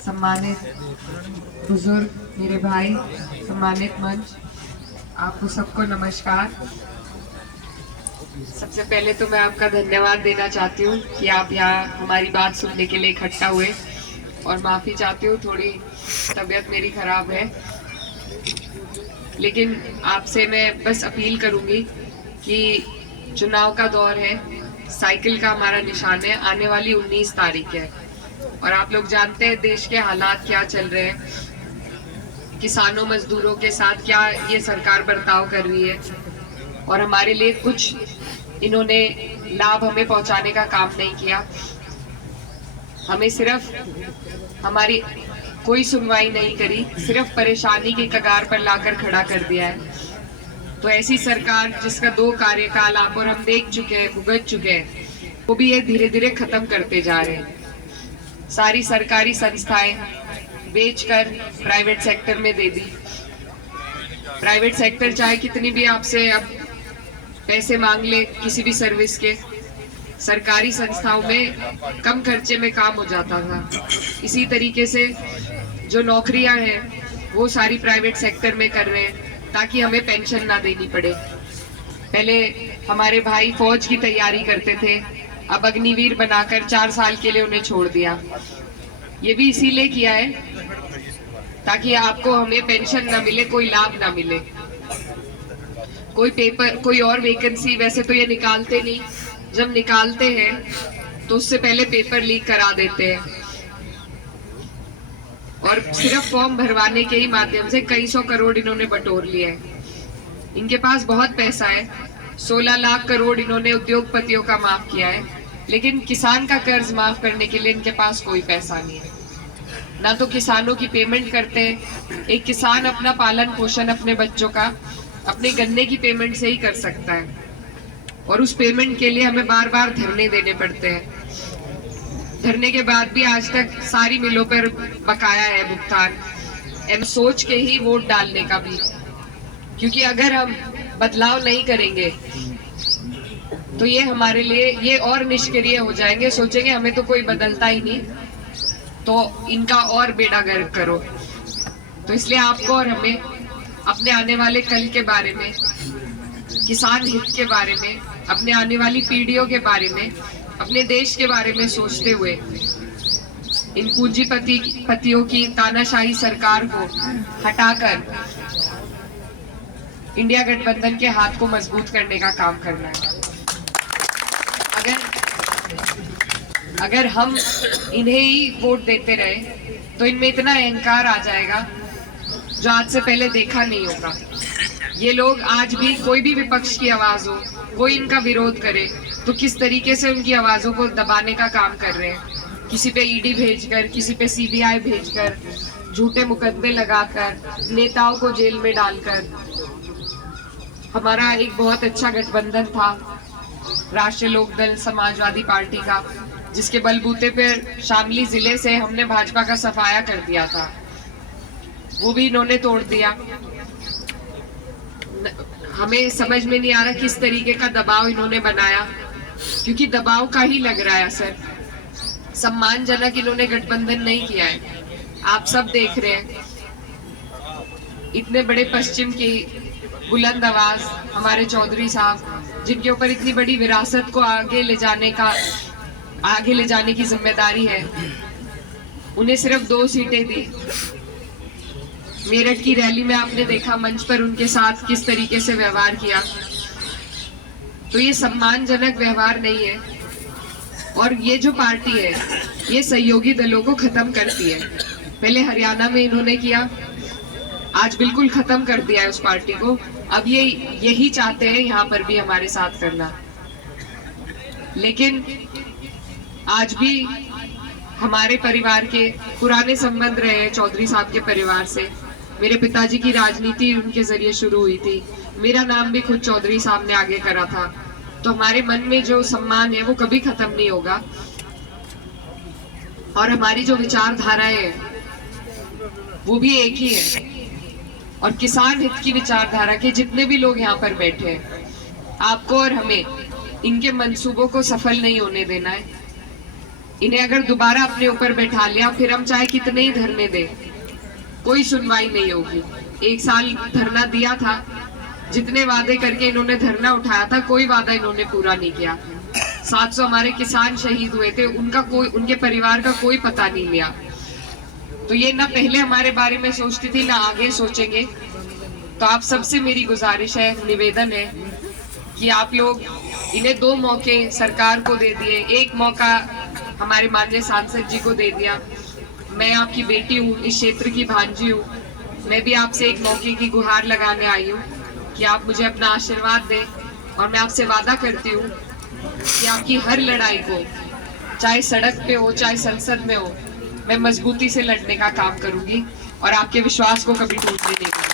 सम्मानित बुजुर्ग, मेरे भाई, सम्मानित मंच, आपको सबको नमस्कार। सबसे पहले तो मैं आपका धन्यवाद देना चाहती हूँ कि आप यहाँ हमारी बात सुनने के लिए इकट्ठा हुए, और माफ़ी चाहती हूँ, थोड़ी तबीयत मेरी खराब है, लेकिन आपसे मैं बस अपील करूँगी कि चुनाव का दौर है, साइकिल का हमारा निशान है, आने वाली 19 तारीख है, और आप लोग जानते हैं देश के हालात क्या चल रहे हैं, किसानों मजदूरों के साथ क्या ये सरकार बर्ताव कर रही है, और हमारे लिए कुछ इन्होंने लाभ हमें पहुंचाने का काम नहीं किया। हमें सिर्फ हमारी कोई सुनवाई नहीं करी, सिर्फ परेशानी के कगार पर लाकर खड़ा कर दिया है। तो ऐसी सरकार जिसका 2 कार्यकाल आप और हम देख चुके हैं, भुगत चुके हैं, वो भी ये धीरे धीरे खत्म करते जा रहे हैं। सारी सरकारी संस्थाएं बेचकर प्राइवेट सेक्टर में दे दी। प्राइवेट सेक्टर चाहे कितनी भी आपसे अब पैसे मांग ले किसी भी सर्विस के, सरकारी संस्थाओं में कम खर्चे में काम हो जाता था। इसी तरीके से जो नौकरियां हैं वो सारी प्राइवेट सेक्टर में कर रहे हैं ताकि हमें पेंशन ना देनी पड़े। पहले हमारे भाई फौज की तैयारी करते थे, अब अग्निवीर बनाकर 4 साल के लिए उन्हें छोड़ दिया। ये भी इसीलिए किया है ताकि आपको हमें पेंशन ना मिले, कोई लाभ ना मिले। कोई पेपर, कोई और वैकेंसी वैसे तो ये निकालते नहीं, जब निकालते हैं तो उससे पहले पेपर लीक करा देते हैं, और सिर्फ फॉर्म भरवाने के ही माध्यम से कई 100 करोड़ इन्होंने बटोर लिए हैं। इनके पास बहुत पैसा है, 16 लाख करोड़ इन्होंने उद्योगपतियों का माफ किया है, लेकिन किसान का कर्ज माफ करने के लिए इनके पास कोई पैसा नहीं है। ना तो किसानों की पेमेंट करते हैं। एक किसान अपना पालन पोषण अपने बच्चों का अपने गन्ने की पेमेंट से ही कर सकता है, और उस पेमेंट के लिए हमें बार बार धरने देने पड़ते हैं। धरने के बाद भी आज तक सारी मिलों पर बकाया है भुगतान, एम सोच के ही वोट डालने का भी, क्योंकि अगर हम बदलाव नहीं करेंगे तो ये हमारे लिए ये और निष्क्रिय हो जाएंगे, सोचेंगे हमें तो कोई बदलता ही नहीं, तो इनका और बेड़ा गर्क करो। तो इसलिए आपको और हमें अपने आने वाले कल के बारे में, किसान हित के बारे में, अपने आने वाली पीढ़ियों के बारे में, अपने देश के बारे में सोचते हुए इन पूंजीपतियों की तानाशाही सरकार को हटाकर इंडिया गठबंधन के हाथ को मजबूत करने का काम करना है। अगर हम इन्हें ही वोट देते रहे तो इनमें इतना अहंकार आ जाएगा जो आज से पहले देखा नहीं होगा। ये लोग आज भी कोई भी विपक्ष की आवाज हो, कोई इनका विरोध करे तो किस तरीके से उनकी आवाजों को दबाने का काम कर रहे हैं। किसी पे ईडी भेजकर, किसी पे सीबीआई भेजकर, झूठे मुकदमे लगाकर, नेताओं को जेल में डालकर। हमारा एक बहुत अच्छा गठबंधन था राष्ट्रीय लोकदल समाजवादी पार्टी का, जिसके बलबूते पर शामली जिले से हमने भाजपा का सफाया कर दिया था, वो भी इन्होंने तोड़ दिया। हमें समझ में नहीं आ रहा किस तरीके का दबाव इन्होंने बनाया, क्योंकि दबाव का ही लग रहा है असर। सम्मानजनक इन्होंने गठबंधन नहीं किया है, आप सब देख रहे हैं। इतने बड़े पश्चिम की बुलंद आवाज हमारे चौधरी साहब, जिनके ऊपर इतनी बड़ी विरासत को आगे ले जाने की जिम्मेदारी है, उन्हें सिर्फ 2 सीटें दी। मेरठ की रैली में आपने देखा मंच पर उनके साथ किस तरीके से व्यवहार किया, तो ये सम्मानजनक व्यवहार नहीं है। और ये जो पार्टी है ये सहयोगी दलों को खत्म करती है। पहले हरियाणा में इन्होंने किया, आज बिल्कुल खत्म कर दिया है उस पार्टी को। अब ये यही चाहते हैं यहाँ पर भी हमारे साथ करना, लेकिन आज भी हमारे परिवार के पुराने संबंध रहे हैं चौधरी साहब के परिवार से। मेरे पिताजी की राजनीति उनके जरिए शुरू हुई थी, मेरा नाम भी खुद चौधरी साहब ने आगे करा था, तो हमारे मन में जो सम्मान है वो कभी खत्म नहीं होगा। और हमारी जो विचारधाराएं है वो भी एक ही है, और किसान हित की विचारधारा के जितने भी लोग यहाँ पर बैठे हैं, आपको और हमें इनके मंसूबों को सफल नहीं होने देना है। इन्हें अगर दोबारा अपने ऊपर बैठा लिया, फिर हम चाहे कितने ही धरने दें, कोई सुनवाई नहीं होगी। 1 साल धरना दिया था, जितने वादे करके इन्होंने धरना उठाया था, कोई वादा इन्होंने पूरा नहीं किया। 700 हमारे किसान शहीद हुए थे, उनके परिवार का कोई पता नहीं लिया। तो ये ना पहले हमारे बारे में सोचती थी, ना आगे सोचेंगे। तो आप सबसे मेरी गुजारिश है, निवेदन है कि आप लोग इन्हें 2 मौके सरकार को दे दिए, 1 मौका हमारे माननीय सांसद जी को दे दिया। मैं आपकी बेटी हूँ, इस क्षेत्र की भांजी हूँ, मैं भी आपसे 1 मौके की गुहार लगाने आई हूँ कि आप मुझे अपना आशीर्वाद दें। और मैं आपसे वादा करती हूँ कि आपकी हर लड़ाई को, चाहे सड़क पे हो, चाहे संसद में हो, मैं मजबूती से लड़ने का काम करूंगी और आपके विश्वास को कभी टूटने नहीं दूंगी।